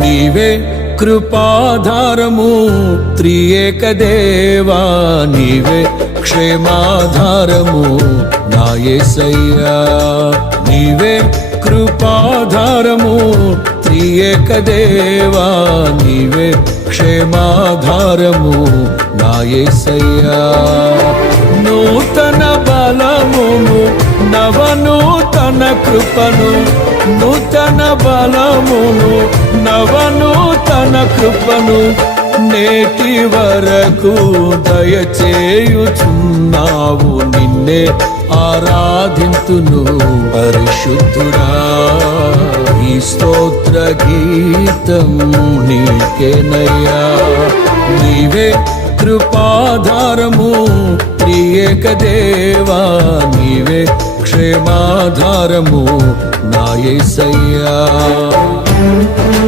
నీవే కృపాధారము త్రియేక దేవా, నీవే క్షేమాధారము నా యేసయ్యా. నీవే కృపాధారము త్రియేక దేవా, నీవే క్షేమాధారము నా యేసయ్యా. నూతన బలమును నవనూతన కృపను, నూతన బలమును నవనూతన కృపను నేటి వరకు దయచేయుచున్నావు. నిన్నే ఆరాధింతును పరిశుద్ధుడా. ఈ స్తోత్ర గీతం నీకేనయ్యా. నీవే కృపాధారము త్రియేక దేవా, నీవే క్షేమాధారము నా యేసయ్యా.